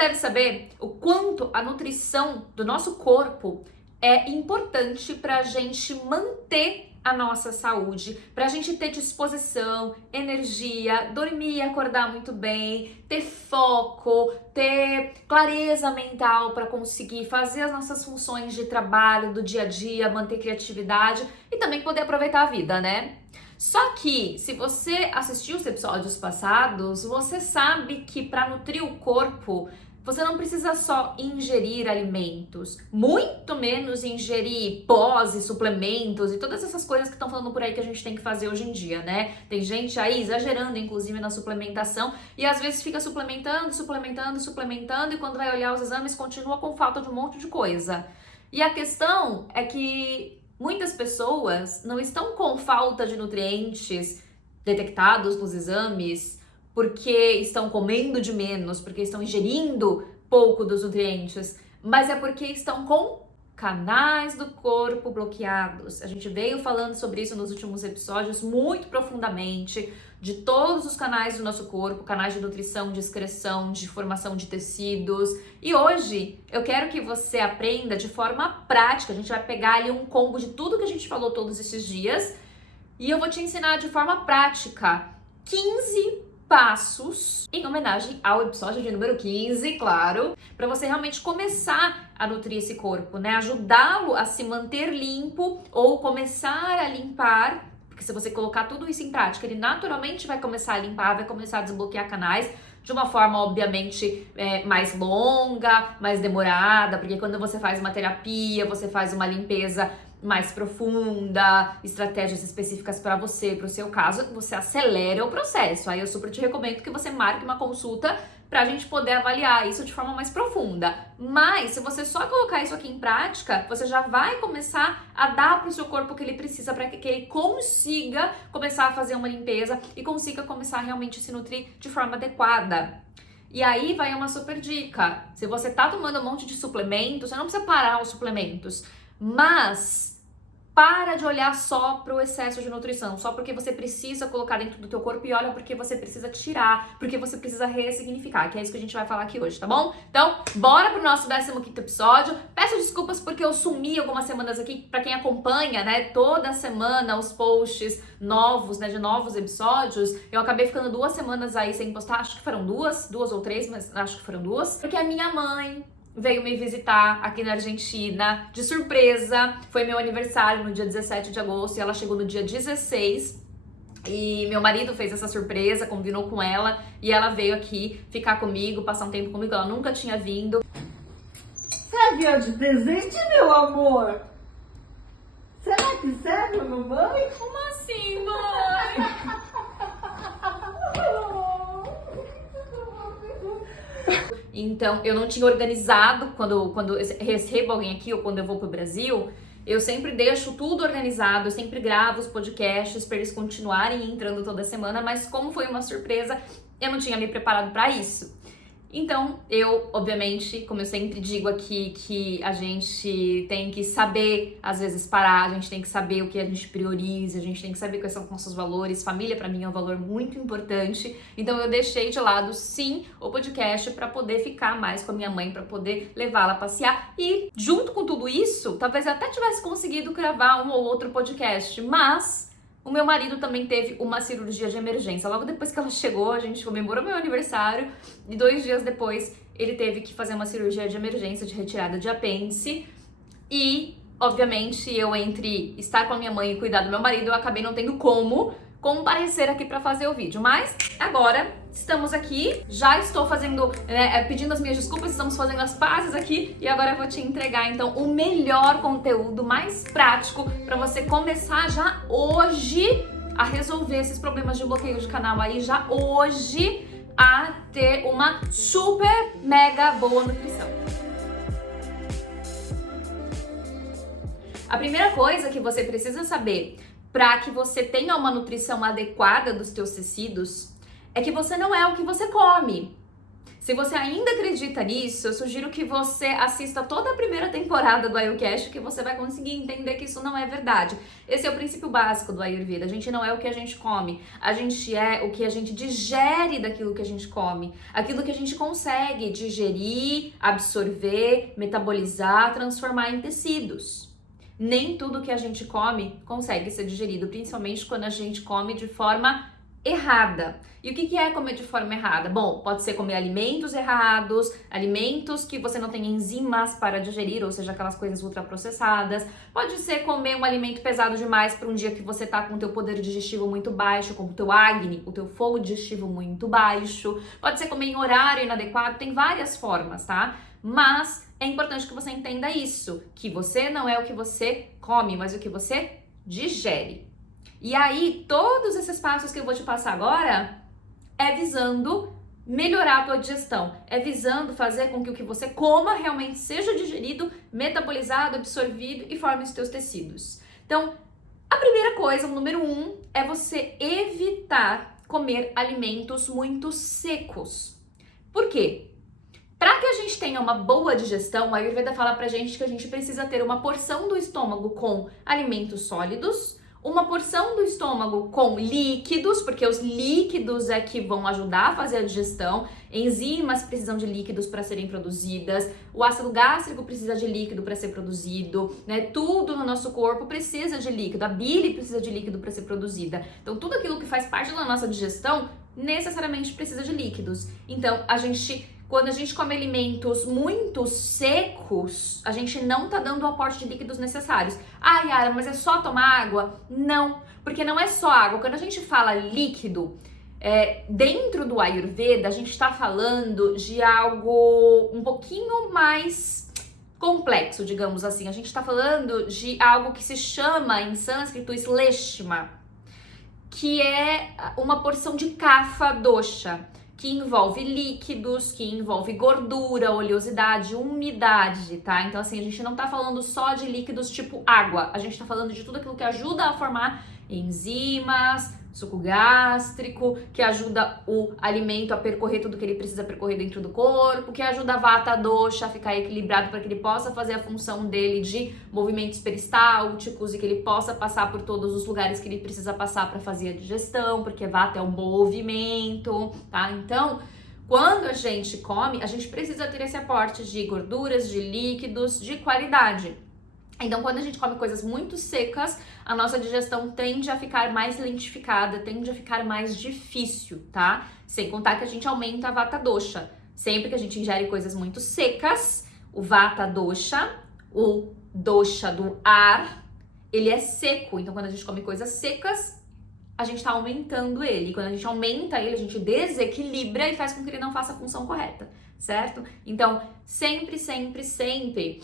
deve saber o quanto a nutrição do nosso corpo é importante para a gente manter a nossa saúde, para a gente ter disposição, energia, dormir e acordar muito bem, ter foco, ter clareza mental para conseguir fazer as nossas funções de trabalho do dia a dia, manter criatividade e também poder aproveitar a vida, né? Só que, se você assistiu os episódios passados, você sabe que para nutrir o corpo, você não precisa só ingerir alimentos, muito menos ingerir pós e suplementos e todas essas coisas que estão falando por aí que a gente tem que fazer hoje em dia, né? Tem gente aí exagerando, inclusive, na suplementação e às vezes fica suplementando e quando vai olhar os exames continua com falta de um monte de coisa. E a questão é que muitas pessoas não estão com falta de nutrientes detectados nos exames porque estão comendo de menos, porque estão ingerindo pouco dos nutrientes, mas é porque estão com canais do corpo bloqueados. A gente veio falando sobre isso nos últimos episódios muito profundamente, de todos os canais do nosso corpo, canais de nutrição, de excreção, de formação de tecidos. E hoje eu quero que você aprenda de forma prática. A gente vai pegar ali um combo de tudo que a gente falou todos esses dias e eu vou te ensinar de forma prática 15 passos em homenagem ao episódio de número 15, claro, para você realmente começar a nutrir esse corpo, né? Ajudá-lo a se manter limpo ou começar a limpar, porque se você colocar tudo isso em prática, ele naturalmente vai começar a limpar, vai começar a desbloquear canais de uma forma, obviamente, mais longa, mais demorada, porque quando você faz uma terapia, você faz uma limpeza mais profunda, estratégias específicas para você, para o seu caso, você acelera o processo. Aí eu super te recomendo que você marque uma consulta para a gente poder avaliar isso de forma mais profunda. Mas se você só colocar isso aqui em prática, você já vai começar a dar para o seu corpo o que ele precisa para que ele consiga começar a fazer uma limpeza e consiga começar a realmente se nutrir de forma adequada. E aí vai uma super dica. Se você tá tomando um monte de suplementos, você não precisa parar os suplementos, mas para de olhar só para o excesso de nutrição, só porque você precisa colocar dentro do teu corpo e olha porque você precisa tirar, porque você precisa ressignificar, que é isso que a gente vai falar aqui hoje, tá bom? Então, bora pro nosso 15º episódio. Peço desculpas porque eu sumi algumas semanas aqui, para quem acompanha, né, toda semana os posts novos, né, de novos episódios. Eu acabei ficando 2 semanas aí sem postar, acho que foram duas ou três, mas acho que foram 2, porque a minha mãe veio me visitar aqui na Argentina, de surpresa. Foi meu aniversário no dia 17 de agosto e ela chegou no dia 16. E meu marido fez essa surpresa, combinou com ela e ela veio aqui ficar comigo, passar um tempo comigo. Ela nunca tinha vindo. Serve de presente, meu amor? Será que serve, mamãe? Como assim, mãe? Então, eu não tinha organizado quando eu recebo alguém aqui ou quando eu vou pro Brasil, eu sempre deixo tudo organizado, eu sempre gravo os podcasts para eles continuarem entrando toda semana, mas como foi uma surpresa, eu não tinha me preparado para isso. Então, eu, obviamente, como eu sempre digo aqui, que a gente tem que saber, às vezes, parar, a gente tem que saber o que a gente prioriza, a gente tem que saber quais são os nossos valores. Família, pra mim, é um valor muito importante. Então, eu deixei de lado, sim, o podcast pra poder ficar mais com a minha mãe, pra poder levá-la a passear. E, junto com tudo isso, talvez eu até tivesse conseguido gravar um ou outro podcast, mas o meu marido também teve uma cirurgia de emergência. Logo depois que ela chegou, a gente comemorou meu aniversário e 2 dias depois ele teve que fazer uma cirurgia de emergência de retirada de apêndice. E, obviamente, eu entre estar com a minha mãe e cuidar do meu marido, eu acabei não tendo como comparecer aqui para fazer o vídeo. Mas agora estamos aqui, já estou fazendo, pedindo as minhas desculpas, estamos fazendo as pazes aqui e agora eu vou te entregar então o melhor conteúdo, mais prático para você começar já hoje a resolver esses problemas de bloqueio de canal aí, já hoje a ter uma super mega boa nutrição. A primeira coisa que você precisa saber para que você tenha uma nutrição adequada dos teus tecidos é que você não é o que você come. Se você ainda acredita nisso, eu sugiro que você assista toda a primeira temporada do Ayurcast, que você vai conseguir entender que isso não é verdade. Esse é o princípio básico do Ayurveda. A gente não é o que a gente come, a gente é o que a gente digere daquilo que a gente come, aquilo que a gente consegue digerir, absorver, metabolizar, transformar em tecidos. Nem tudo que a gente come consegue ser digerido, principalmente quando a gente come de forma errada. E o que é comer de forma errada? Bom, pode ser comer alimentos errados, alimentos que você não tem enzimas para digerir, ou seja, aquelas coisas ultraprocessadas. Pode ser comer um alimento pesado demais para um dia que você tá com o teu poder digestivo muito baixo, como o teu Agni, o teu fogo digestivo muito baixo. Pode ser comer em horário inadequado, tem várias formas, tá? Mas é importante que você entenda isso, que você não é o que você come, mas o que você digere. E aí, todos esses passos que eu vou te passar agora é visando melhorar a tua digestão, é visando fazer com que o que você coma realmente seja digerido, metabolizado, absorvido e forme os teus tecidos. Então, a primeira coisa, o número 1, é você evitar comer alimentos muito secos. Por quê? Para que a gente tenha uma boa digestão, a Ayurveda fala pra gente que a gente precisa ter uma porção do estômago com alimentos sólidos, uma porção do estômago com líquidos, porque os líquidos é que vão ajudar a fazer a digestão, enzimas precisam de líquidos para serem produzidas, o ácido gástrico precisa de líquido para ser produzido, né? Tudo no nosso corpo precisa de líquido, a bile precisa de líquido para ser produzida. Então, tudo aquilo que faz parte da nossa digestão necessariamente precisa de líquidos. Então, quando a gente come alimentos muito secos, a gente não tá dando o aporte de líquidos necessários. Ah, Yara, mas é só tomar água? Não, porque não é só água. Quando a gente fala líquido, dentro do Ayurveda, a gente tá falando de algo um pouquinho mais complexo, digamos assim. A gente tá falando de algo que se chama, em sânscrito, sleshma, que é uma porção de kapha dosha, que envolve líquidos, que envolve gordura, oleosidade, umidade, tá? Então, assim, a gente não tá falando só de líquidos tipo água, a gente tá falando de tudo aquilo que ajuda a formar enzimas, suco gástrico, que ajuda o alimento a percorrer tudo que ele precisa percorrer dentro do corpo, que ajuda a vata dosha a ficar equilibrado para que ele possa fazer a função dele de movimentos peristálticos e que ele possa passar por todos os lugares que ele precisa passar para fazer a digestão, porque vata é um movimento, tá? Então, quando a gente come, a gente precisa ter esse aporte de gorduras, de líquidos, de qualidade. Então, quando a gente come coisas muito secas, a nossa digestão tende a ficar mais lentificada, tende a ficar mais difícil, tá? Sem contar que a gente aumenta a vata dosha. Sempre que a gente ingere coisas muito secas, o vata dosha, o dosha do ar, ele é seco. Então, quando a gente come coisas secas, a gente tá aumentando ele. Quando a gente aumenta ele, a gente desequilibra e faz com que ele não faça a função correta, certo? Então, sempre, sempre, sempre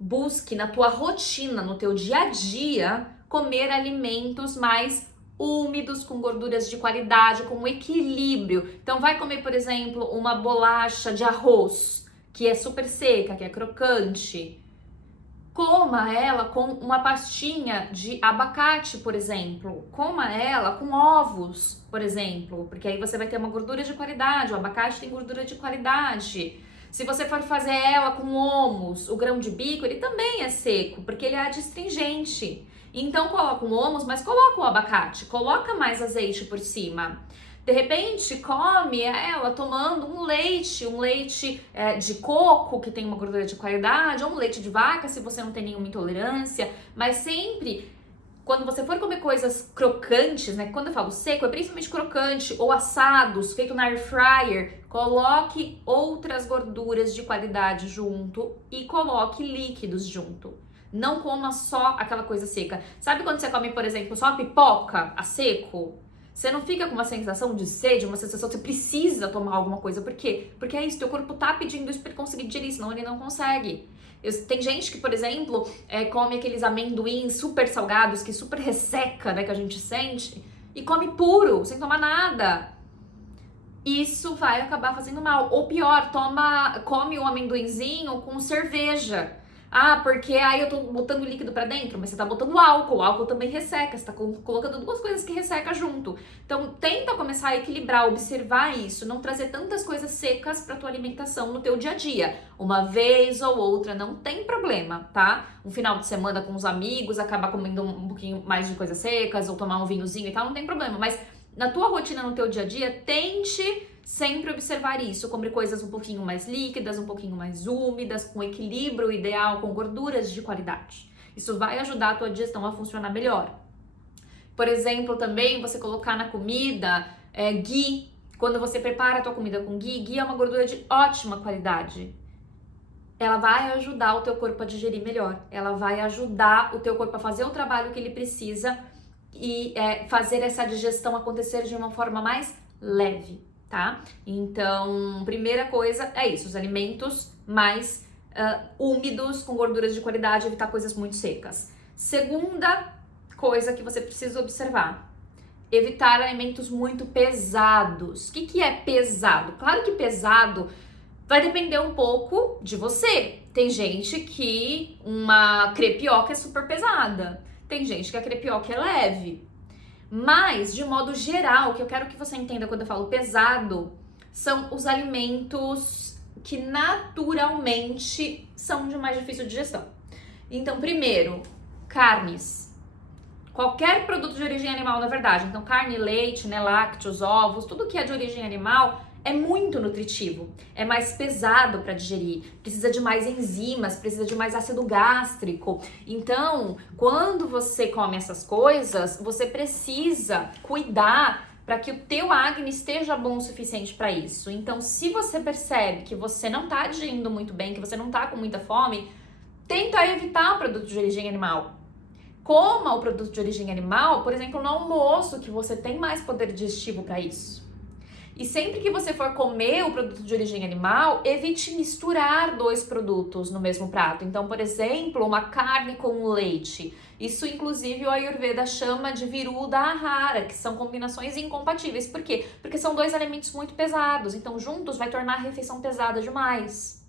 busque na tua rotina, no teu dia a dia, comer alimentos mais úmidos, com gorduras de qualidade, com equilíbrio. Então vai comer, por exemplo, uma bolacha de arroz, que é super seca, que é crocante. Coma ela com uma pastinha de abacate, por exemplo. Coma ela com ovos, por exemplo, porque aí você vai ter uma gordura de qualidade. O abacate tem gordura de qualidade. Se você for fazer ela com hummus, o grão de bico, ele também é seco, porque ele é adstringente. Então coloca o hummus, mas coloca o abacate, coloca mais azeite por cima. De repente, come ela tomando um leite de coco, que tem uma gordura de qualidade, ou um leite de vaca, se você não tem nenhuma intolerância, mas sempre, quando você for comer coisas crocantes, né? Quando eu falo seco, é principalmente crocante ou assados, feito na air fryer, coloque outras gorduras de qualidade junto e coloque líquidos junto. Não coma só aquela coisa seca. Sabe quando você come, por exemplo, só a pipoca a seco? Você não fica com uma sensação de sede, uma sensação que você precisa tomar alguma coisa. Por quê? Porque é isso, teu corpo tá pedindo isso pra ele conseguir digerir, senão ele não consegue. Tem gente que, por exemplo, come aqueles amendoins super salgados, que super resseca, né, que a gente sente, e come puro, sem tomar nada. Isso vai acabar fazendo mal. Ou pior, come o amendoinzinho com cerveja. Ah, porque aí eu tô botando líquido pra dentro, mas você tá botando álcool. O álcool também resseca, você tá colocando duas coisas que resseca junto. Então, tenta começar a equilibrar, observar isso, não trazer tantas coisas secas pra tua alimentação no teu dia a dia. Uma vez ou outra, não tem problema, tá? Um final de semana com os amigos, acabar comendo um pouquinho mais de coisas secas, ou tomar um vinhozinho e tal, não tem problema. Mas na tua rotina, no teu dia a dia, tente sempre observar isso, comer coisas um pouquinho mais líquidas, um pouquinho mais úmidas, com equilíbrio ideal, com gorduras de qualidade. Isso vai ajudar a tua digestão a funcionar melhor. Por exemplo, também você colocar na comida ghee. Quando você prepara a tua comida com ghee, ghee é uma gordura de ótima qualidade. Ela vai ajudar o teu corpo a digerir melhor. Ela vai ajudar o teu corpo a fazer o trabalho que ele precisa e fazer essa digestão acontecer de uma forma mais leve, tá? Então, primeira coisa é isso, os alimentos mais úmidos, com gorduras de qualidade, evitar coisas muito secas. Segunda coisa que você precisa observar, evitar alimentos muito pesados. O que é pesado? Claro que pesado vai depender um pouco de você. Tem gente que uma crepioca é super pesada, tem gente que a crepioca é leve. Mas, de modo geral, o que eu quero que você entenda quando eu falo pesado são os alimentos que naturalmente são de mais difícil digestão. Então, primeiro, carnes. Qualquer produto de origem animal, na verdade. Então, carne, leite, né, lácteos, ovos, tudo que é de origem animal é muito nutritivo, é mais pesado para digerir, precisa de mais enzimas, precisa de mais ácido gástrico. Então, quando você come essas coisas, você precisa cuidar para que o teu acne esteja bom o suficiente para isso. Então, se você percebe que você não está digerindo muito bem, que você não está com muita fome, tenta evitar o produto de origem animal. Coma o produto de origem animal, por exemplo, no almoço, que você tem mais poder digestivo para isso. E sempre que você for comer o produto de origem animal, evite misturar dois produtos no mesmo prato. Então, por exemplo, uma carne com leite. Isso, inclusive, o Ayurveda chama de Viruddha Ahara, que são combinações incompatíveis. Por quê? Porque são dois alimentos muito pesados. Então, juntos vai tornar a refeição pesada demais.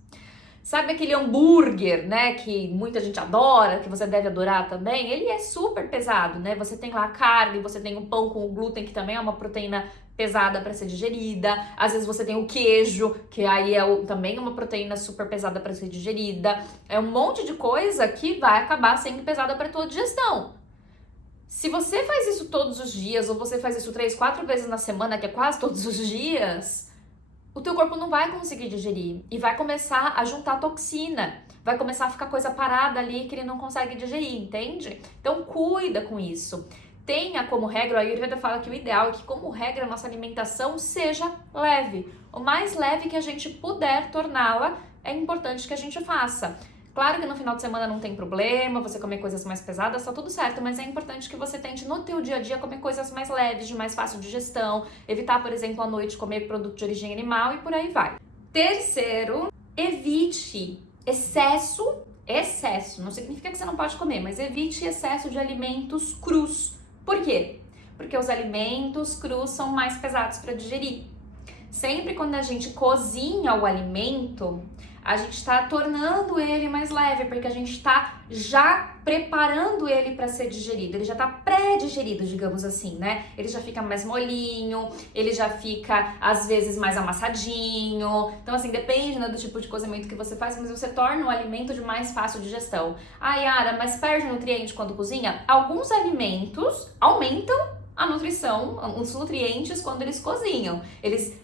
Sabe aquele hambúrguer, né, que muita gente adora, que você deve adorar também? Ele é super pesado, né? Você tem lá a carne, você tem o pão com o glúten, que também é uma proteína pesada para ser digerida. Às vezes você tem o queijo, que aí também é uma proteína super pesada para ser digerida. É um monte de coisa que vai acabar sendo pesada para tua digestão. Se você faz isso todos os dias, ou você faz isso 3, 4 vezes na semana, que é quase todos os dias, o teu corpo não vai conseguir digerir e vai começar a juntar toxina, vai começar a ficar coisa parada ali que ele não consegue digerir, entende? Então cuida com isso. Tenha como regra, a Ayurveda fala que o ideal é que, como regra, a nossa alimentação seja leve. O mais leve que a gente puder torná-la, é importante que a gente faça. Claro que no final de semana não tem problema, você comer coisas mais pesadas, tá tudo certo, mas é importante que você tente no teu dia a dia comer coisas mais leves, de mais fácil digestão, evitar, por exemplo, à noite comer produto de origem animal e por aí vai. Terceiro, evite excesso, não significa que você não pode comer, mas evite excesso de alimentos crus. Por quê? Porque os alimentos crus são mais pesados para digerir. Sempre quando a gente cozinha o alimento, a gente está tornando ele mais leve, porque a gente está já preparando ele para ser digerido. Ele já está pré-digerido, digamos assim, né? Ele já fica mais molinho, ele já fica, às vezes, mais amassadinho. Então, assim, depende, né, do tipo de cozimento que você faz, mas você torna o alimento de mais fácil digestão. Ah, Yara, mas perde nutriente quando cozinha? Alguns alimentos aumentam a nutrição, os nutrientes quando eles cozinham. Eles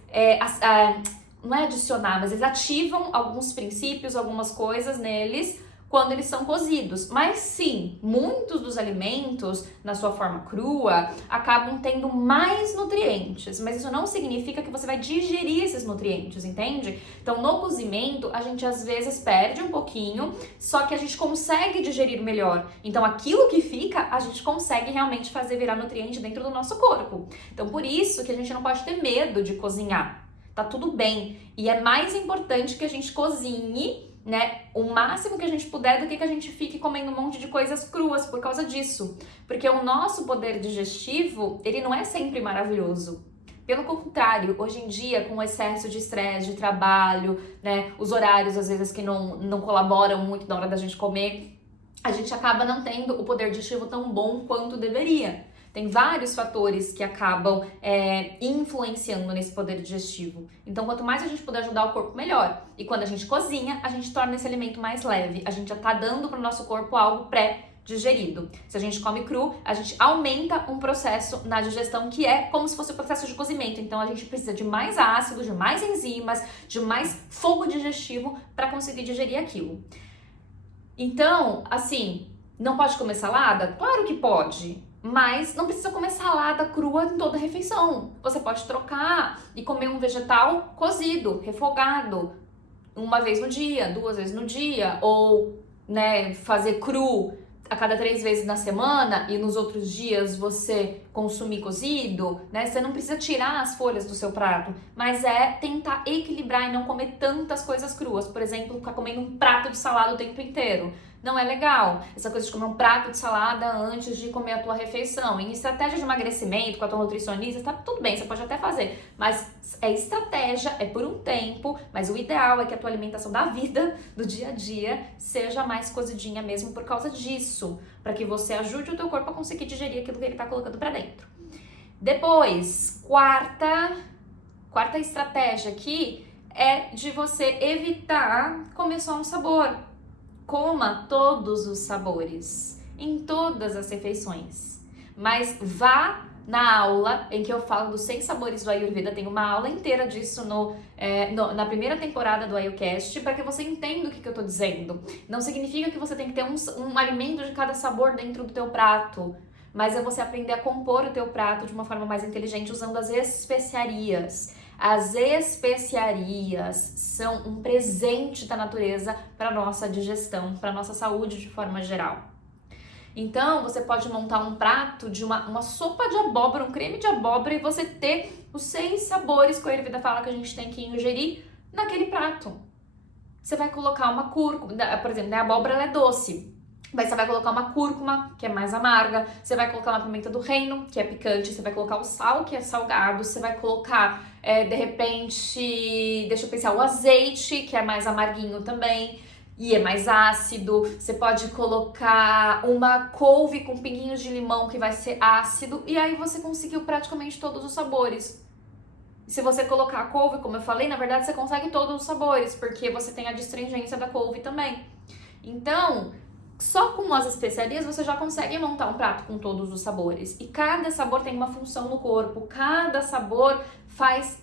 não é adicionar, mas eles ativam alguns princípios, algumas coisas neles quando eles são cozidos. Mas sim, muitos dos alimentos, na sua forma crua, acabam tendo mais nutrientes, mas isso não significa que você vai digerir esses nutrientes, entende? Então, no cozimento, a gente às vezes perde um pouquinho, só que a gente consegue digerir melhor. Então, aquilo que fica, a gente consegue realmente fazer virar nutriente dentro do nosso corpo. Então, por isso que a gente não pode ter medo de cozinhar. Tá tudo bem. E é mais importante que a gente cozinhe, né, o máximo que a gente puder do que a gente fique comendo um monte de coisas cruas por causa disso. Porque o nosso poder digestivo, ele não é sempre maravilhoso. Pelo contrário, hoje em dia, com o excesso de estresse, de trabalho, né, os horários às vezes que não colaboram muito na hora da gente comer, a gente acaba não tendo o poder digestivo tão bom quanto deveria. Tem vários fatores que acabam influenciando nesse poder digestivo. Então, quanto mais a gente puder ajudar o corpo, melhor. E quando a gente cozinha, a gente torna esse alimento mais leve. A gente já tá dando para o nosso corpo algo pré-digerido. Se a gente come cru, a gente aumenta um processo na digestão que é como se fosse o processo de cozimento. Então, a gente precisa de mais ácido, de mais enzimas, de mais fogo digestivo para conseguir digerir aquilo. Então, assim, não pode comer salada? Claro que pode. Mas não precisa comer salada crua em toda refeição. Você pode trocar e comer um vegetal cozido, refogado, uma vez no dia, 2 vezes no dia, ou né, fazer cru a cada 3 vezes na semana e nos outros dias você consumir cozido, né? Você não precisa tirar as folhas do seu prato, mas é tentar equilibrar e não comer tantas coisas cruas. Por exemplo, ficar comendo um prato de salada o tempo inteiro. Não é legal. Essa coisa de comer um prato de salada antes de comer a tua refeição. Em estratégia de emagrecimento com a tua nutricionista, tá tudo bem, você pode até fazer. Mas é estratégia, é por um tempo, mas o ideal é que a tua alimentação da vida, do dia a dia, seja mais cozidinha mesmo por causa disso. Para que você ajude o teu corpo a conseguir digerir aquilo que ele tá colocando pra dentro. Depois, quarta estratégia aqui é de você evitar comer só um sabor. Coma todos os sabores, em todas as refeições. Mas vá na aula em que eu falo dos 100 sabores do Ayurveda. Tem uma aula inteira disso na primeira temporada do Ayurcast, para que você entenda o que eu tô dizendo. Não significa que você tem que ter um alimento de cada sabor dentro do teu prato, mas é você aprender a compor o teu prato de uma forma mais inteligente usando as especiarias. As especiarias são um presente da natureza para nossa digestão, para nossa saúde de forma geral. Então, você pode montar um prato de uma sopa de abóbora, um creme de abóbora, e você ter os 6 sabores que a Ayurveda fala que a gente tem que ingerir naquele prato. Você vai colocar uma cúrcuma, por exemplo, a abóbora ela é doce. Mas você vai colocar uma cúrcuma, que é mais amarga, você vai colocar uma pimenta do reino, que é picante, você vai colocar o sal, que é salgado, você vai colocar, de repente, deixa eu pensar, o azeite, que é mais amarguinho também, e é mais ácido. Você pode colocar uma couve com pinguinhos de limão, que vai ser ácido, e aí você conseguiu praticamente todos os sabores. Se você colocar a couve, como eu falei, na verdade você consegue todos os sabores, porque você tem a astringência da couve também. Então, só com as especiarias você já consegue montar um prato com todos os sabores. E cada sabor tem uma função no corpo, cada sabor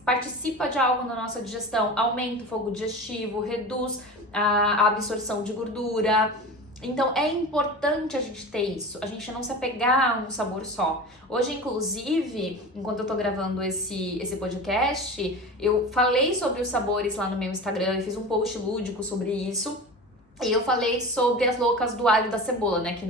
participa de algo na nossa digestão, aumenta o fogo digestivo, reduz a absorção de gordura. Então é importante a gente ter isso, a gente não se apegar a um sabor só. Hoje, inclusive, enquanto eu tô gravando esse podcast, eu falei sobre os sabores lá no meu Instagram, eu fiz um post lúdico sobre isso. E eu falei sobre as loucas do alho e da cebola, né? Que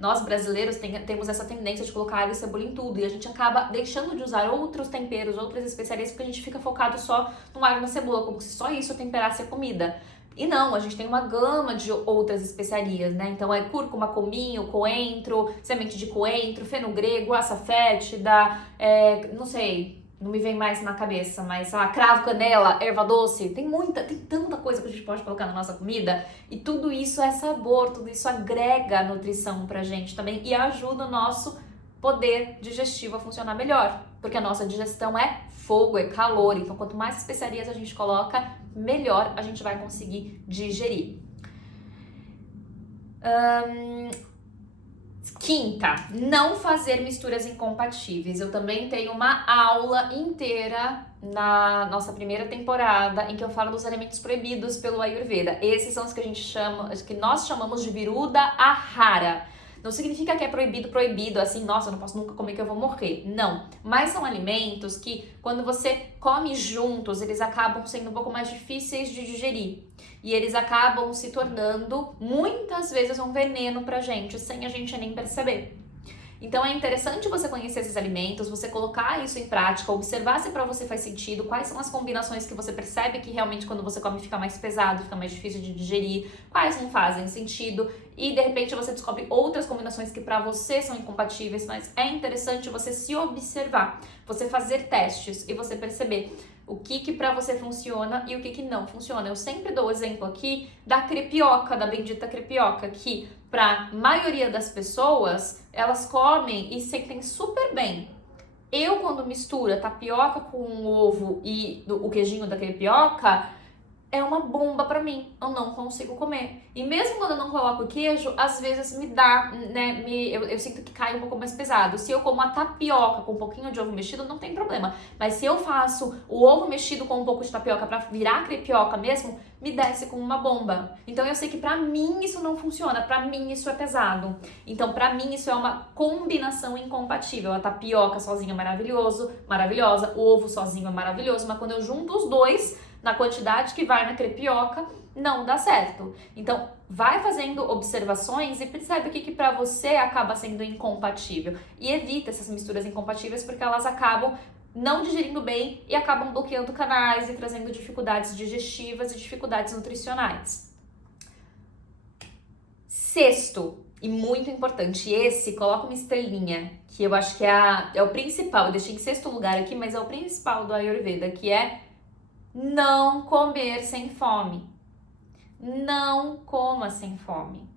nós brasileiros temos essa tendência de colocar alho e cebola em tudo. E a gente acaba deixando de usar outros temperos, outras especiarias, porque a gente fica focado só no alho e na cebola, como se só isso temperasse a comida. E não, a gente tem uma gama de outras especiarias, né? Então é cúrcuma, cominho, coentro, semente de coentro, fenugreco, açafétida, não sei... Não me vem mais na cabeça, mas cravo, canela, erva doce, tem tanta coisa que a gente pode colocar na nossa comida, e tudo isso é sabor, tudo isso agrega nutrição pra gente também e ajuda o nosso poder digestivo a funcionar melhor, porque a nossa digestão é fogo, é calor, então quanto mais especiarias a gente coloca, melhor a gente vai conseguir digerir. Quinta, não fazer misturas incompatíveis. Eu também tenho uma aula inteira na nossa primeira temporada em que eu falo dos alimentos proibidos pelo Ayurveda. Esses são os que nós chamamos de Viruddha Ahara. Não significa que é proibido, assim, nossa, eu não posso nunca comer que eu vou morrer. Não, mas são alimentos que quando você come juntos, eles acabam sendo um pouco mais difíceis de digerir. E eles acabam se tornando, muitas vezes, um veneno pra gente, sem a gente nem perceber. Então é interessante você conhecer esses alimentos, você colocar isso em prática, observar se para você faz sentido, quais são as combinações que você percebe que realmente quando você come fica mais pesado, fica mais difícil de digerir, quais não fazem sentido e de repente você descobre outras combinações que para você são incompatíveis, mas é interessante você se observar, você fazer testes e você perceber o que para você funciona e o que não funciona. Eu sempre dou o exemplo aqui da crepioca, da bendita crepioca, que para maioria das pessoas, elas comem e sentem super bem. Eu, quando misturo tapioca com o ovo e o queijinho da crepioca, é uma bomba pra mim, eu não consigo comer. E mesmo quando eu não coloco queijo, às vezes me dá, né, eu sinto que cai um pouco mais pesado. Se eu como a tapioca com um pouquinho de ovo mexido, não tem problema. Mas se eu faço o ovo mexido com um pouco de tapioca pra virar crepioca mesmo, me desce como uma bomba. Então eu sei que pra mim isso não funciona, pra mim isso é pesado. Então pra mim isso é uma combinação incompatível. A tapioca sozinha é maravilhosa, o ovo sozinho é maravilhoso, mas quando eu junto os dois, na quantidade que vai na crepioca, não dá certo. Então, vai fazendo observações e percebe o que para você acaba sendo incompatível. E evita essas misturas incompatíveis porque elas acabam não digerindo bem e acabam bloqueando canais e trazendo dificuldades digestivas e dificuldades nutricionais. Sexto, e muito importante, esse, coloca uma estrelinha, que eu acho que é o principal, eu deixei em sexto lugar aqui, mas é o principal do Ayurveda, que é não comer sem fome. Não coma sem fome.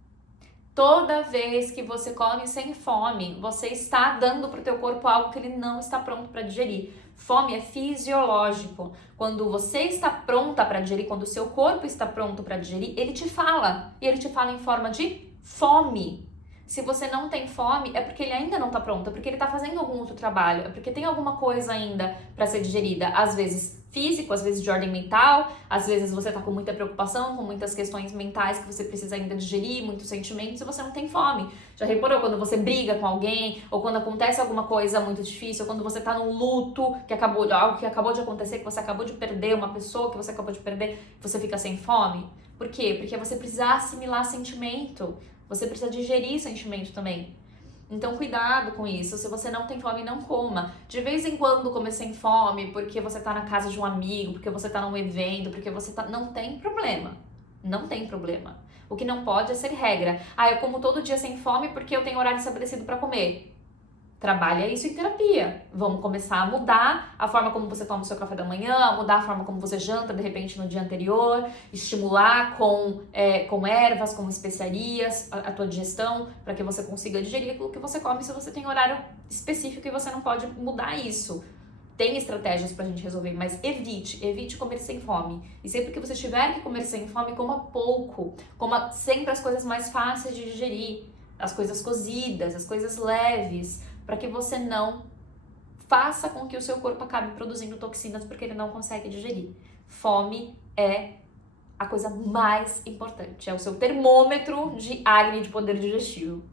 Toda vez que você come sem fome, você está dando para o teu corpo algo que ele não está pronto para digerir. Fome é fisiológico. Quando você está pronta para digerir, quando o seu corpo está pronto para digerir, ele te fala. E ele te fala em forma de fome. Se você não tem fome, é porque ele ainda não está pronto, é porque ele está fazendo algum outro trabalho, é porque tem alguma coisa ainda para ser digerida. Às vezes físico, às vezes de ordem mental, às vezes você está com muita preocupação, com muitas questões mentais que você precisa ainda digerir, muitos sentimentos, e você não tem fome. Já reparou quando você briga com alguém, ou quando acontece alguma coisa muito difícil, ou quando você está num luto, algo que acabou de acontecer, que você acabou de perder, uma pessoa que você acabou de perder, você fica sem fome? Por quê? Porque você precisa assimilar sentimento. Você precisa digerir sentimento também. Então, cuidado com isso. Se você não tem fome, não coma. De vez em quando comer sem fome, porque você tá na casa de um amigo, porque você tá num evento, porque você tá... Não tem problema. Não tem problema. O que não pode é ser regra. Eu como todo dia sem fome porque eu tenho horário estabelecido para comer. Trabalha isso em terapia. Vamos começar a mudar a forma como você toma o seu café da manhã, mudar a forma como você janta, de repente, no dia anterior, estimular com ervas, com especiarias, a tua digestão, para que você consiga digerir aquilo que você come se você tem horário específico e você não pode mudar isso. Tem estratégias pra gente resolver, mas evite comer sem fome. E sempre que você tiver que comer sem fome, coma pouco. Coma sempre as coisas mais fáceis de digerir, as coisas cozidas, as coisas leves, para que você não faça com que o seu corpo acabe produzindo toxinas porque ele não consegue digerir. Fome é a coisa mais importante, é o seu termômetro de Agni, de poder digestivo.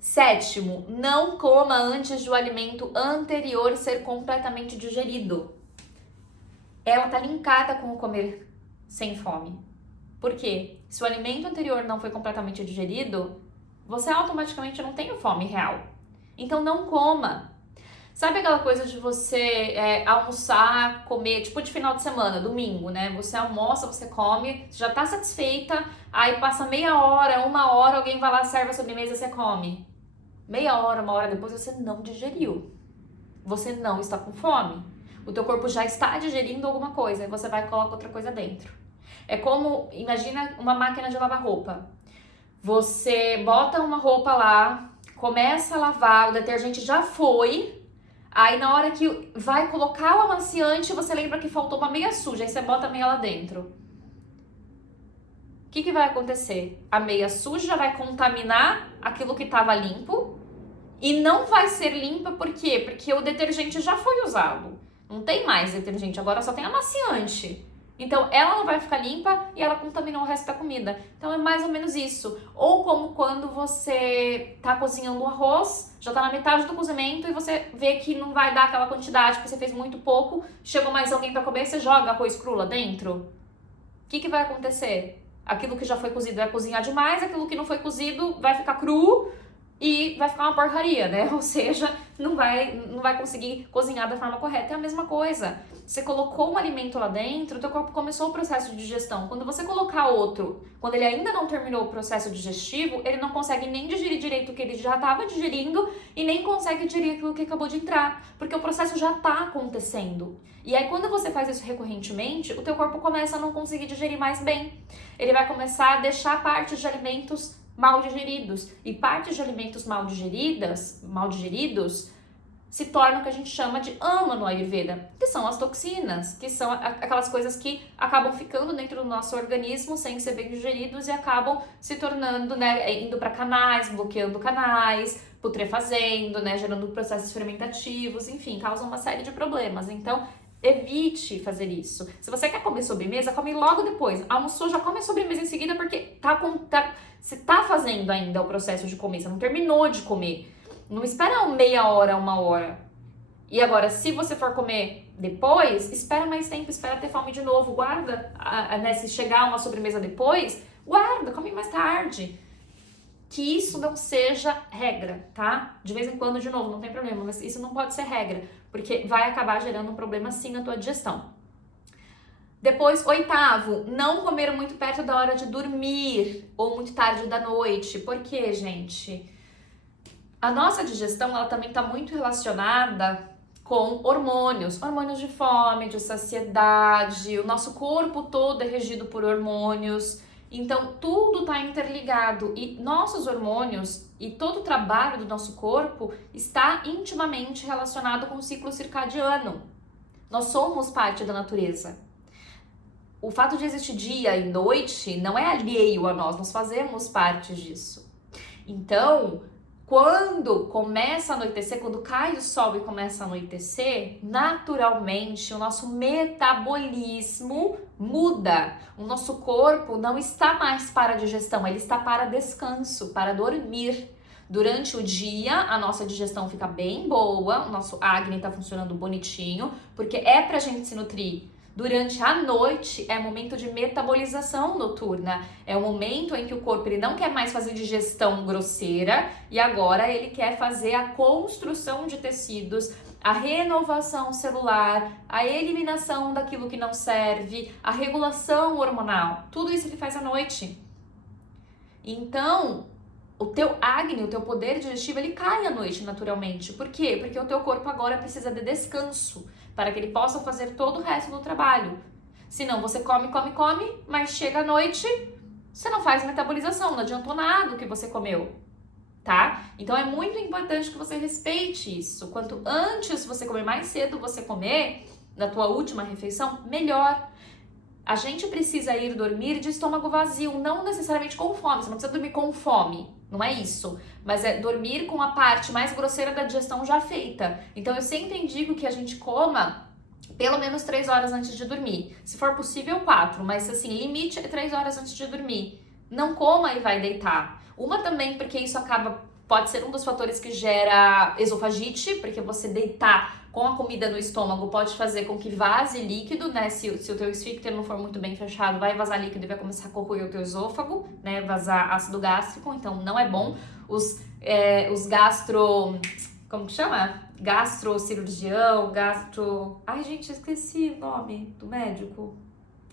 Sétimo, não coma antes do alimento anterior ser completamente digerido. Ela está linkada com o comer sem fome. Por quê? Se o alimento anterior não foi completamente digerido, você automaticamente não tem fome real. Então não coma. Sabe aquela coisa de você almoçar, comer, tipo de final de semana, domingo, né? Você almoça, você come, já tá satisfeita, aí passa meia hora, uma hora, alguém vai lá, serve a sobremesa e você come. Meia hora, uma hora depois você não digeriu. Você não está com fome. O teu corpo já está digerindo alguma coisa e você vai e coloca outra coisa dentro. É como, imagina uma máquina de lavar roupa. Você bota uma roupa lá, começa a lavar, o detergente já foi, aí na hora que vai colocar o amaciante, você lembra que faltou uma meia suja, aí você bota a meia lá dentro. O que vai acontecer? A meia suja vai contaminar aquilo que estava limpo e não vai ser limpa, por quê? Porque o detergente já foi usado. Não tem mais detergente, agora só tem amaciante. Então, ela não vai ficar limpa e ela contaminou o resto da comida. Então, é mais ou menos isso. Ou como quando você tá cozinhando o arroz, já tá na metade do cozimento e você vê que não vai dar aquela quantidade, porque você fez muito pouco, chegou mais alguém pra comer, você joga arroz cru lá dentro. O que vai acontecer? Aquilo que já foi cozido vai cozinhar demais, aquilo que não foi cozido vai ficar cru e vai ficar uma porcaria, né? Ou seja, não vai conseguir cozinhar da forma correta. É a mesma coisa. Você colocou um alimento lá dentro, o teu corpo começou o processo de digestão. Quando você colocar outro, quando ele ainda não terminou o processo digestivo, ele não consegue nem digerir direito o que ele já estava digerindo e nem consegue digerir aquilo que acabou de entrar, porque o processo já está acontecendo. E aí, quando você faz isso recorrentemente, o teu corpo começa a não conseguir digerir mais bem. Ele vai começar a deixar partes de alimentos mal digeridos. E partes de alimentos mal digeridos, se tornam o que a gente chama de ama no Ayurveda, que são as toxinas, que são aquelas coisas que acabam ficando dentro do nosso organismo sem ser bem digeridos e acabam se tornando, né, indo para canais, bloqueando canais, putrefazendo, né, gerando processos fermentativos, enfim, causam uma série de problemas. Então, evite fazer isso. Se você quer comer sobremesa, come logo depois. Almoçou, já come a sobremesa em seguida, porque você tá fazendo ainda o processo de comer, você não terminou de comer. Não espera meia hora, 1 hora. E agora, se você for comer depois, espera mais tempo, espera ter fome de novo, guarda, né, se chegar uma sobremesa depois, guarda, come mais tarde. Que isso não seja regra, tá? De vez em quando, de novo, não tem problema, mas isso não pode ser regra, porque vai acabar gerando um problema sim na tua digestão. Depois, 8º, não comer muito perto da hora de dormir ou muito tarde da noite. Por quê, gente? A nossa digestão, ela também está muito relacionada com hormônios de fome, de saciedade, o nosso corpo todo é regido por hormônios, então tudo está interligado e nossos hormônios e todo o trabalho do nosso corpo está intimamente relacionado com o ciclo circadiano. Nós somos parte da natureza. O fato de existir dia e noite não é alheio a nós fazemos parte disso. Então, quando começa a anoitecer, quando cai o sol e começa a anoitecer, naturalmente o nosso metabolismo muda. O nosso corpo não está mais para digestão, ele está para descanso, para dormir. Durante o dia, a nossa digestão fica bem boa, o nosso Agni está funcionando bonitinho, porque é pra gente se nutrir. Durante a noite é momento de metabolização noturna, é o momento em que o corpo ele não quer mais fazer digestão grosseira e agora ele quer fazer a construção de tecidos, a renovação celular, a eliminação daquilo que não serve, a regulação hormonal, tudo isso ele faz à noite. Então, o teu Agni, o teu poder digestivo, ele cai à noite naturalmente. Por quê? Porque o teu corpo agora precisa de descanso, para que ele possa fazer todo o resto do trabalho. Senão você come, mas chega à noite, você não faz metabolização, não adiantou nada o que você comeu, tá? Então é muito importante que você respeite isso. Quanto antes você comer, mais cedo você comer, na tua última refeição, melhor. A gente precisa ir dormir de estômago vazio, não necessariamente com fome, você não precisa dormir com fome, não é isso. Mas é dormir com a parte mais grosseira da digestão já feita. Então eu sempre indico que a gente coma pelo menos 3 horas antes de dormir. Se for possível, 4, mas assim, limite é 3 horas antes de dormir. Não coma e vai deitar. Uma também, porque isso pode ser um dos fatores que gera esofagite, porque você deitar com a comida no estômago pode fazer com que vaze líquido, né? Se o teu esfíncter não for muito bem fechado, vai vazar líquido e vai começar a corroer o teu esôfago, né? Vazar ácido gástrico, então não é bom. Os como que chama? Gastrocirurgião, Ai, gente, esqueci o nome do médico.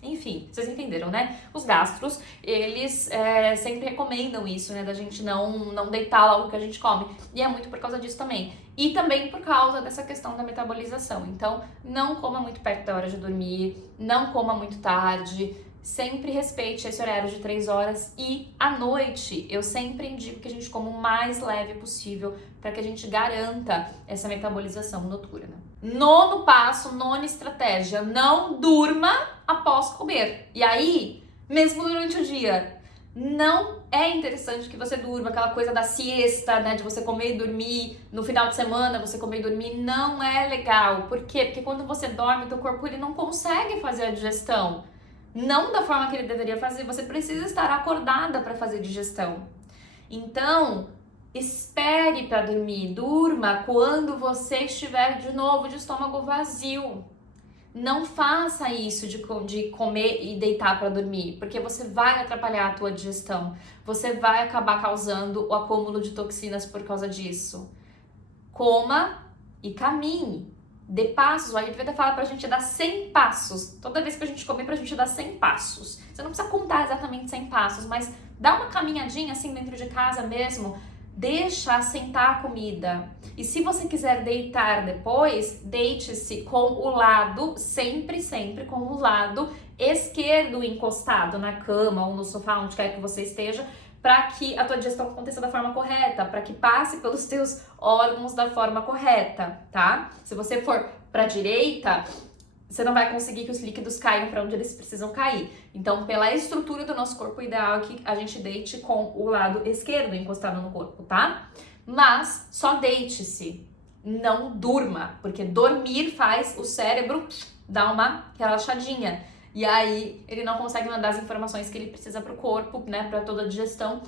Enfim, vocês entenderam, né? Os gastros, eles sempre recomendam isso, né? Da gente não deitar logo que a gente come. E é muito por causa disso também. E também por causa dessa questão da metabolização. Então, não coma muito perto da hora de dormir, não coma muito tarde. Sempre respeite esse horário de 3 horas. E à noite, eu sempre indico que a gente coma o mais leve possível para que a gente garanta essa metabolização noturna. 9º passo, 9ª estratégia, não durma após comer. E aí, mesmo durante o dia, não é interessante que você durma, aquela coisa da siesta, né, de você comer e dormir, no final de semana você comer e dormir, não é legal. Por quê? Porque quando você dorme, o teu corpo ele não consegue fazer a digestão. Não da forma que ele deveria fazer, você precisa estar acordada para fazer digestão. Então, espere para dormir, durma quando você estiver de novo de estômago vazio. Não faça isso de comer e deitar para dormir, porque você vai atrapalhar a tua digestão. Você vai acabar causando o acúmulo de toxinas por causa disso. Coma e caminhe. Dê passos. O Ayurveda fala pra gente dar 100 passos. Toda vez que a gente comer, pra gente dar 100 passos. Você não precisa contar exatamente 100 passos, mas dá uma caminhadinha assim dentro de casa mesmo. Deixa assentar a comida. E se você quiser deitar depois, deite-se com o lado, sempre com o lado esquerdo encostado na cama ou no sofá, onde quer que você esteja, para que a tua digestão aconteça da forma correta, para que passe pelos teus órgãos da forma correta, tá? Se você for para a direita, você não vai conseguir que os líquidos caiam para onde eles precisam cair. Então, pela estrutura do nosso corpo, o ideal é que a gente deite com o lado esquerdo encostado no corpo, tá? Mas só deite-se, não durma, porque dormir faz o cérebro dar uma relaxadinha. E aí ele não consegue mandar as informações que ele precisa para o corpo, né, para toda a digestão,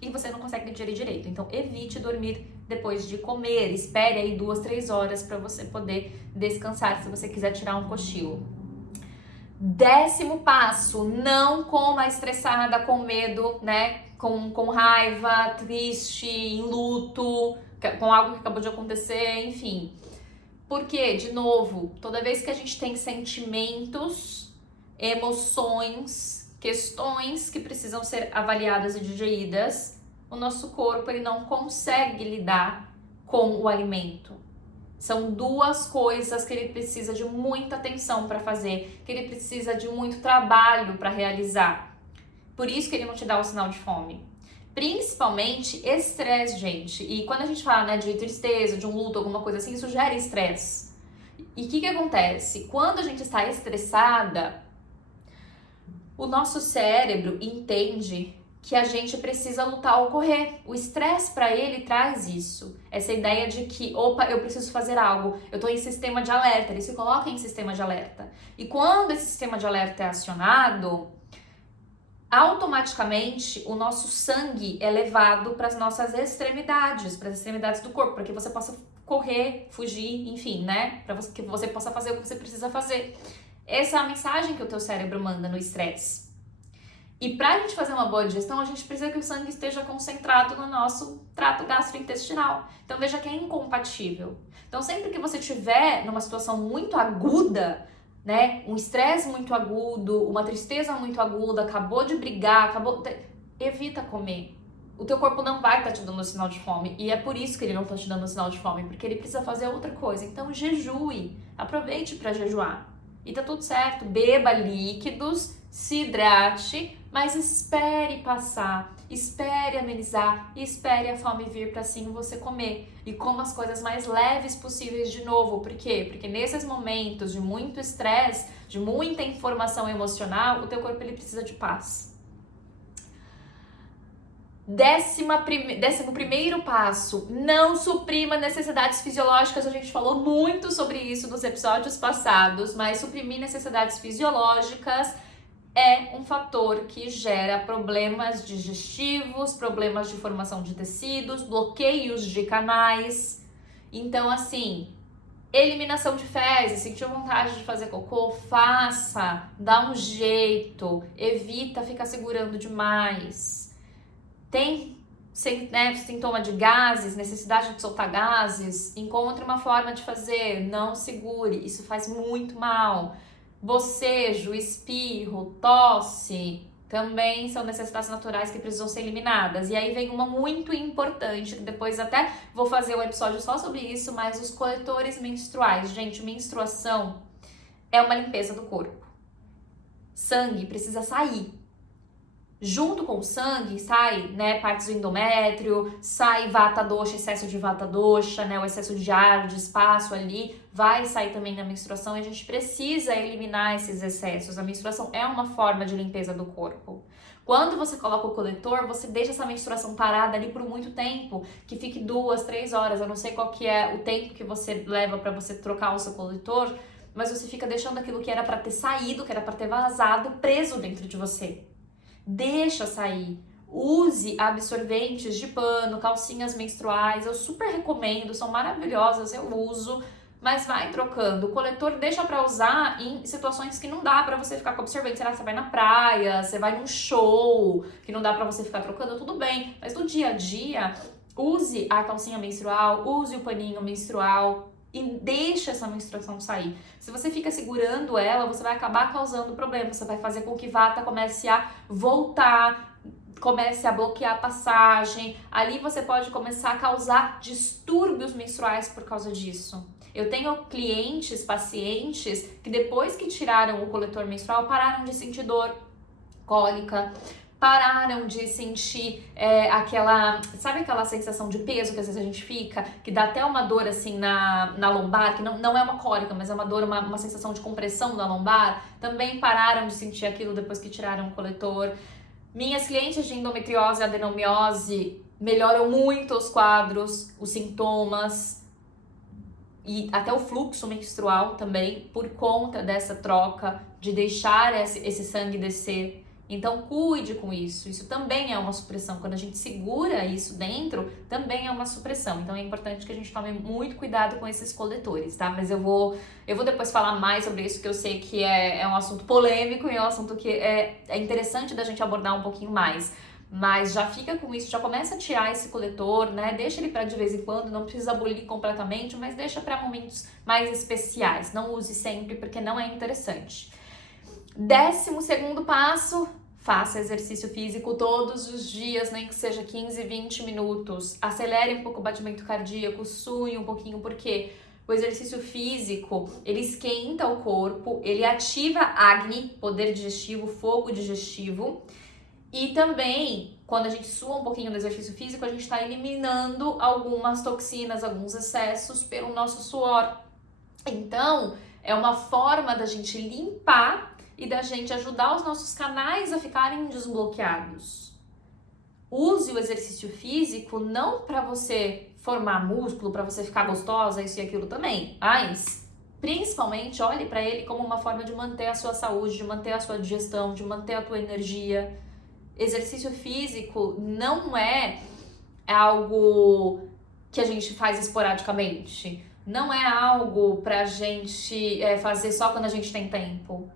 e você não consegue digerir direito. Então evite dormir depois de comer, espere aí 2, 3 horas para você poder descansar se você quiser tirar um cochilo. 10º passo, não coma estressada, com medo, né, com raiva, triste, em luto, com algo que acabou de acontecer, enfim. Porque, de novo, toda vez que a gente tem sentimentos, emoções, questões que precisam ser avaliadas e digeridas, o nosso corpo ele não consegue lidar com o alimento. São 2 coisas que ele precisa de muita atenção para fazer, que ele precisa de muito trabalho para realizar. Por isso que ele não te dá o sinal de fome. Principalmente estresse, gente. E quando a gente fala, né, de tristeza, de um luto, alguma coisa assim, isso gera estresse. E o que acontece? Quando a gente está estressada, o nosso cérebro entende que a gente precisa lutar ou correr. O estresse para ele traz isso. Essa ideia de que, opa, eu preciso fazer algo. Eu estou em sistema de alerta. Ele se coloca em sistema de alerta. E quando esse sistema de alerta é acionado, automaticamente o nosso sangue é levado para as nossas extremidades, para as extremidades do corpo, para que você possa correr, fugir, enfim, né? Para que você possa fazer o que você precisa fazer. Essa é a mensagem que o teu cérebro manda no estresse. E para a gente fazer uma boa digestão, a gente precisa que o sangue esteja concentrado no nosso trato gastrointestinal. Então veja que é incompatível. Então sempre que você estiver numa situação muito aguda, né, um estresse muito agudo, uma tristeza muito aguda, acabou de brigar, evita comer. O teu corpo não vai estar te dando sinal de fome, e é por isso que ele não está te dando sinal de fome, porque ele precisa fazer outra coisa. Então jejue, aproveite para jejuar. E tá tudo certo, beba líquidos, se hidrate, mas espere passar, espere amenizar, espere a fome vir para assim você comer. E coma as coisas mais leves possíveis de novo. Por quê? Porque nesses momentos de muito estresse, de muita informação emocional, o teu corpo ele precisa de paz. 11º passo, não suprima necessidades fisiológicas. A gente falou muito sobre isso nos episódios passados, mas suprimir necessidades fisiológicas é um fator que gera problemas digestivos, problemas de formação de tecidos, bloqueios de canais. Então, assim, eliminação de fezes, sentiu vontade de fazer cocô, faça, dá um jeito, evita ficar segurando demais. Tem sintoma de gases, necessidade de soltar gases, encontre uma forma de fazer, não segure, isso faz muito mal. Bocejo, espirro, tosse, também são necessidades naturais que precisam ser eliminadas. E aí vem uma muito importante, que depois até vou fazer um episódio só sobre isso, mas os coletores menstruais. Gente, menstruação é uma limpeza do corpo. Sangue precisa sair. Junto com o sangue sai, né, partes do endométrio, sai vata dosha, excesso de vata dosha, né, o excesso de ar, de espaço ali, vai sair também na menstruação e a gente precisa eliminar esses excessos. A menstruação é uma forma de limpeza do corpo. Quando você coloca o coletor, você deixa essa menstruação parada ali por muito tempo, que fique 2, 3 horas, eu não sei qual que é o tempo que você leva para você trocar o seu coletor, mas você fica deixando aquilo que era para ter saído, que era para ter vazado, preso dentro de você. Deixa sair, use absorventes de pano, calcinhas menstruais, eu super recomendo, são maravilhosas, eu uso, mas vai trocando. O coletor deixa para usar em situações que não dá para você ficar com absorvente. Será que você vai na praia, você vai num show, que não dá para você ficar trocando, tudo bem. Mas no dia a dia, use a calcinha menstrual, use o paninho menstrual e deixa essa menstruação sair. Se você fica segurando ela, você vai acabar causando problema. Você vai fazer com que vata comece a voltar, comece a bloquear a passagem. Ali você pode começar a causar distúrbios menstruais por causa disso. Eu tenho clientes, pacientes, que depois que tiraram o coletor menstrual, pararam de sentir dor, cólica, pararam de sentir sabe aquela sensação de peso que às vezes a gente fica, que dá até uma dor assim na lombar, que não é uma cólica, mas é uma dor, uma sensação de compressão da lombar, também pararam de sentir aquilo depois que tiraram o coletor. Minhas clientes de endometriose e adenomiose melhoram muito os quadros, os sintomas, e até o fluxo menstrual também, por conta dessa troca, de deixar esse sangue descer. Então cuide com isso, isso também é uma supressão. Quando a gente segura isso dentro, também é uma supressão. Então é importante que a gente tome muito cuidado com esses coletores, tá? Mas eu vou depois falar mais sobre isso, que eu sei que é um assunto polêmico e é um assunto que é interessante da gente abordar um pouquinho mais. Mas já fica com isso, já começa a tirar esse coletor, né? Deixa ele para de vez em quando, não precisa abolir completamente, mas deixa para momentos mais especiais. Não use sempre, porque não é interessante. 12º passo, faça exercício físico todos os dias, nem que seja 15, 20 minutos. Acelere um pouco o batimento cardíaco, sue um pouquinho, porque o exercício físico, ele esquenta o corpo, ele ativa Agni, poder digestivo, fogo digestivo. E também, quando a gente sua um pouquinho no exercício físico, a gente está eliminando algumas toxinas, alguns excessos pelo nosso suor. Então, é uma forma da gente limpar e da gente ajudar os nossos canais a ficarem desbloqueados. Use o exercício físico não para você formar músculo, para você ficar gostosa, isso e aquilo também, mas principalmente olhe para ele como uma forma de manter a sua saúde, de manter a sua digestão, de manter a tua energia. Exercício físico não é algo que a gente faz esporadicamente, não é algo pra gente fazer só quando a gente tem tempo.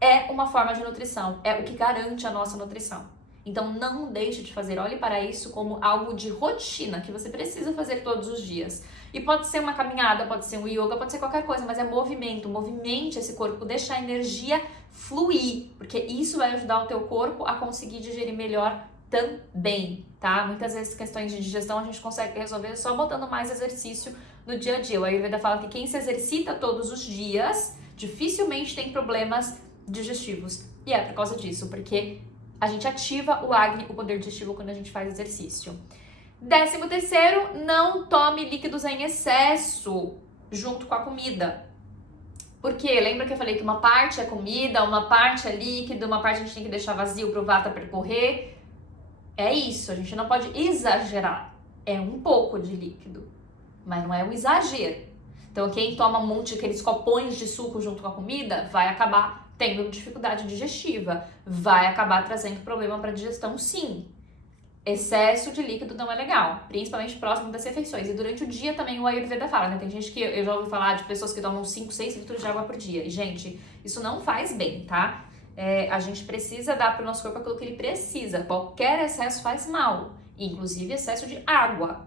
É uma forma de nutrição, é o que garante a nossa nutrição. Então não deixe de fazer, olhe para isso como algo de rotina, que você precisa fazer todos os dias. E pode ser uma caminhada, pode ser um yoga, pode ser qualquer coisa, mas é movimento. Movimente esse corpo, deixa a energia fluir, porque isso vai ajudar o teu corpo a conseguir digerir melhor também, tá? Muitas vezes questões de digestão a gente consegue resolver só botando mais exercício no dia a dia. O Ayurveda fala que quem se exercita todos os dias dificilmente tem problemas digestivos. E é por causa disso, porque a gente ativa o Agni, o poder digestivo, quando a gente faz exercício. 13º, não tome líquidos em excesso junto com a comida. Porque lembra que eu falei que uma parte é comida, uma parte é líquido, uma parte a gente tem que deixar vazio para o vata percorrer? É isso, a gente não pode exagerar. É um pouco de líquido, mas não é um exagero. Então quem toma um monte daqueles copões de suco junto com a comida vai acabar tendo dificuldade digestiva, vai acabar trazendo problema para a digestão, sim. Excesso de líquido não é legal, principalmente próximo das refeições. E durante o dia também o Ayurveda fala, né? Tem gente que eu já ouvi falar de pessoas que tomam 5, 6 litros de água por dia. E, gente, isso não faz bem, tá? A gente precisa dar para o nosso corpo aquilo que ele precisa. Qualquer excesso faz mal, inclusive excesso de água.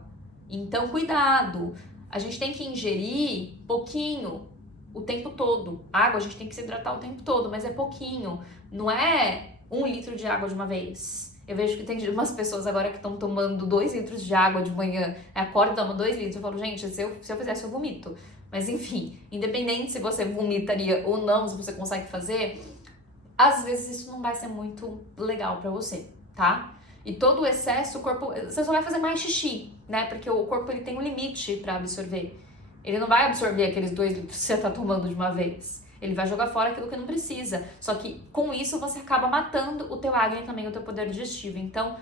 Então, cuidado. A gente tem que ingerir pouquinho o tempo todo. Água, a gente tem que se hidratar o tempo todo, mas é pouquinho. Não é 1 litro de água de uma vez. Eu vejo que tem umas pessoas agora que estão tomando 2 litros de água de manhã, acorda e toma 2 litros. Eu falo, gente, se eu fizesse, eu vomito. Mas enfim, independente se você vomitaria ou não, se você consegue fazer, às vezes isso não vai ser muito legal pra você, tá? E todo o excesso, o corpo, você só vai fazer mais xixi, né? Porque o corpo ele tem um limite pra absorver. Ele não vai absorver aqueles 2 litros que você tá tomando de uma vez. Ele vai jogar fora aquilo que não precisa. Só que com isso você acaba matando o teu Agni e também o teu poder digestivo. Então,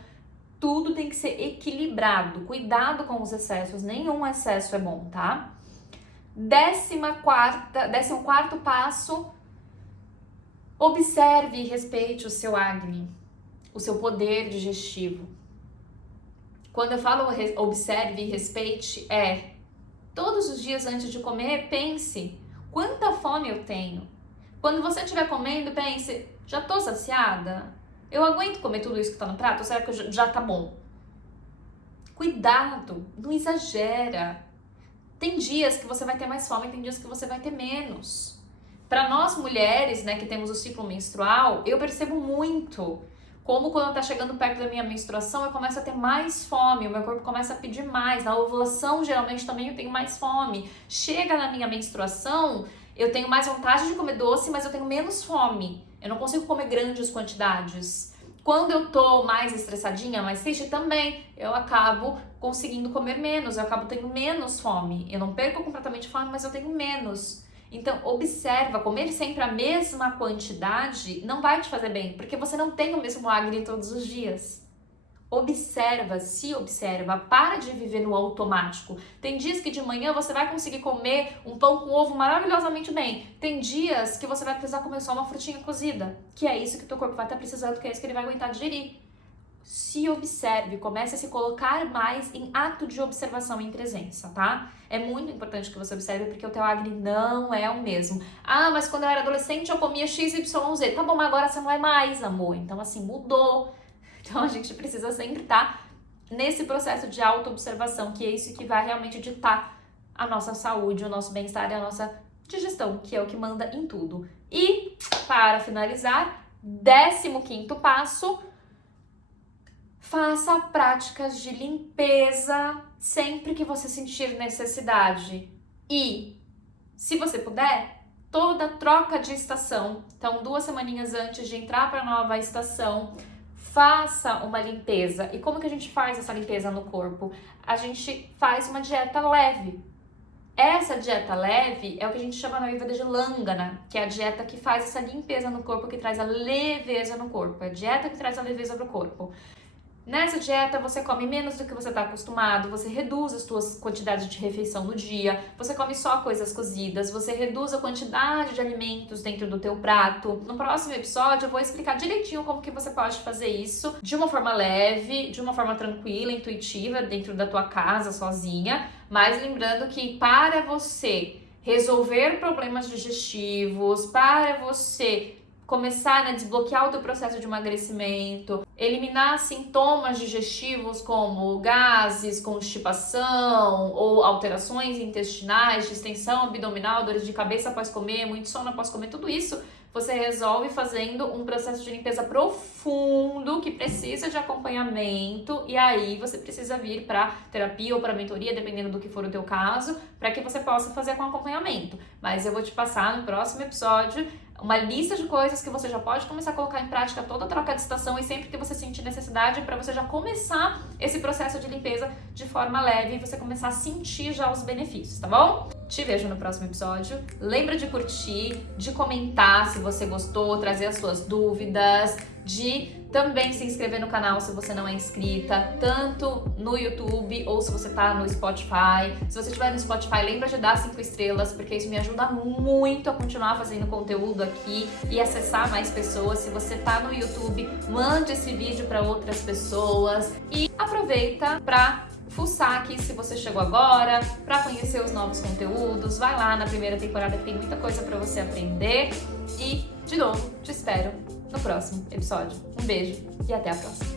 tudo tem que ser equilibrado. Cuidado com os excessos. Nenhum excesso é bom, tá? 14º passo. Observe e respeite o seu Agni. O seu poder digestivo. Quando eu falo observe e respeite, Todos os dias antes de comer, pense, quanta fome eu tenho? Quando você estiver comendo, pense, já tô saciada? Eu aguento comer tudo isso que tá no prato? Ou será que já tá bom? Cuidado, não exagera. Tem dias que você vai ter mais fome, tem dias que você vai ter menos. Para nós mulheres, né, que temos o ciclo menstrual, eu percebo muito como quando tá chegando perto da minha menstruação, eu começo a ter mais fome, o meu corpo começa a pedir mais. Na ovulação, geralmente, também eu tenho mais fome. Chega na minha menstruação, eu tenho mais vontade de comer doce, mas eu tenho menos fome. Eu não consigo comer grandes quantidades. Quando eu tô mais estressadinha, mais triste, também eu acabo conseguindo comer menos, eu acabo tendo menos fome. Eu não perco completamente fome, mas eu tenho menos. Então, observa, comer sempre a mesma quantidade não vai te fazer bem, porque você não tem o mesmo Agni todos os dias. Observa, se observa, para de viver no automático. Tem dias que de manhã você vai conseguir comer um pão com ovo maravilhosamente bem. Tem dias que você vai precisar comer só uma frutinha cozida, que é isso que o teu corpo vai estar precisando, que é isso que ele vai aguentar digerir. Se observe, comece a se colocar mais em ato de observação em presença, tá? É muito importante que você observe, porque o teu Agni não é o mesmo. Ah, mas quando eu era adolescente eu comia XYZ. Tá bom, mas agora você não é mais, amor. Então, assim, mudou. Então, a gente precisa sempre estar nesse processo de auto-observação, que é isso que vai realmente ditar a nossa saúde, o nosso bem-estar e a nossa digestão, que é o que manda em tudo. E, para finalizar, 15º passo, faça práticas de limpeza sempre que você sentir necessidade. E, se você puder, toda troca de estação, então 2 semaninhas antes de entrar para a nova estação, faça uma limpeza. E como que a gente faz essa limpeza no corpo? A gente faz uma dieta leve. Essa dieta leve é o que a gente chama na Ayurveda de Langana, que é a dieta que faz essa limpeza no corpo, que traz a leveza no corpo. É a dieta que traz a leveza para o corpo. Nessa dieta, você come menos do que você está acostumado, você reduz as suas quantidades de refeição no dia, você come só coisas cozidas, você reduz a quantidade de alimentos dentro do teu prato. No próximo episódio, eu vou explicar direitinho como que você pode fazer isso de uma forma leve, de uma forma tranquila, intuitiva, dentro da tua casa, sozinha. Mas lembrando que para você resolver problemas digestivos, para você começar a desbloquear o teu processo de emagrecimento, eliminar sintomas digestivos como gases, constipação ou alterações intestinais, distensão abdominal, dores de cabeça após comer, muito sono após comer, tudo isso você resolve fazendo um processo de limpeza profundo que precisa de acompanhamento, e aí você precisa vir para terapia ou para mentoria, dependendo do que for o teu caso, para que você possa fazer com acompanhamento. Mas eu vou te passar no próximo episódio uma lista de coisas que você já pode começar a colocar em prática toda a troca de estação, e sempre que você sentir necessidade, para você já começar esse processo de limpeza de forma leve e você começar a sentir já os benefícios, tá bom? Te vejo no próximo episódio. Lembra de curtir, de comentar se você gostou, trazer as suas dúvidas, de também se inscrever no canal se você não é inscrita, tanto no YouTube ou se você tá no Spotify. Se você estiver no Spotify, lembra de dar 5 estrelas, porque isso me ajuda muito a continuar fazendo conteúdo aqui e acessar mais pessoas. Se você tá no YouTube, mande esse vídeo para outras pessoas e aproveita para fuçar aqui se você chegou agora, para conhecer os novos conteúdos. Vai lá na primeira temporada que tem muita coisa para você aprender. E, de novo, te espero no próximo episódio. Um beijo e até a próxima!